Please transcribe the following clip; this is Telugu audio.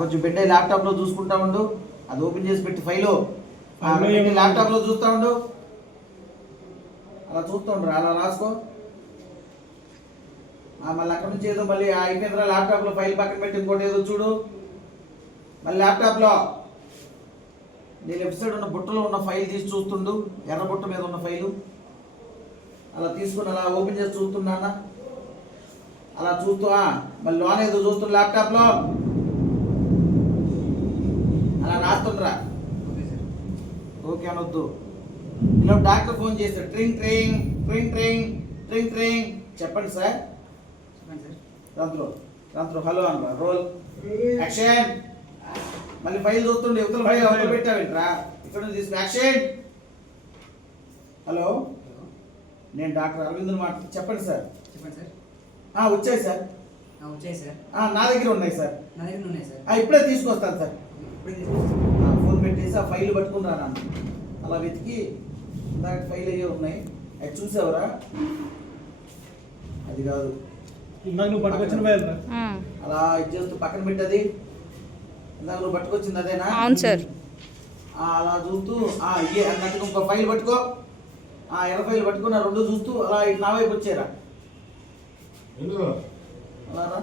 కొంచెం పెట్టే ల్యాప్టాప్లో చూసుకుంటా ఉండు. అది ఓపెన్ చేసి పెట్టి ఫైలు ల్యాప్టాప్లో చూస్తూ ఉండు. అలా చూస్తూ ఉండరు, అలా రాసుకో. మళ్ళీ అక్కడ నుంచి ఏదో మళ్ళీ అయిపోయిందిరా ల్యాప్టాప్లో ఫైల్ పక్కన పెట్టి ఇంకోటి ఏదో చూడు. మళ్ళీ ల్యాప్టాప్లో నీ లెఫ్ట్ సైడ్ ఉన్న బుట్టలో ఉన్న ఫైల్ తీసి చూస్తుండు, ఎర్ర బుట్ట మీద ఉన్న ఫైలు అలా తీసుకుని అలా ఓపెన్ చేసి చూస్తున్నా. అలా చూస్తూ మళ్ళీ లోన్ ఏదో చూస్తుండు ల్యాప్టాప్లో అలా రాస్తుండ్రా. ఓకే అనొద్దు. ఇలా డాక్టర్ ఫోన్ చేస్తాడు, ట్రింగ్ ట్రింగ్ ట్రింగ్ ట్రింగ్ ట్రింగ్ ట్రింగ్. చెప్పండి సార్. రంతులు హలో అనరా. Role action. మళ్ళీ ఫైల్ చూస్తుండే, యువతల ఫైల్ అవతల పెట్టావేంట్రా, ఇక్కడ తీసుకు యాక్షన్. హలో, నేను డాక్టర్ అరవింద్ మాట. చెప్పండి సార్. చెప్పండి సార్. వచ్చాయి సార్. వచ్చాయి సార్. నా దగ్గర ఉన్నాయి సార్. నా దగ్గర ఉన్నాయి సార్. ఇప్పుడే తీసుకొస్తాను సార్. ఫోన్ పెట్టేసి ఆ ఫైల్ పట్టుకుని రా. అలా వెతికి ఇందాక ఫైల్ అయ్యే ఉన్నాయి, అది చూసావరా? అది కాదు, నువ్వు పట్టుకొచ్చిన ఫైల్ అలా ఇది చేస్తూ పక్కన పెట్టది. ఇందాక నువ్వు పట్టుకొచ్చింది అదేనా? అవును సార్. అలా చూస్తూ ఇదే అన్నట్టుగా ఇంకో ఫైల్ పట్టుకో. ఎర్ర ఫైల్ పట్టుకుని రెండు చూస్తూ అలా నా వైపు వచ్చారా. అలా రా.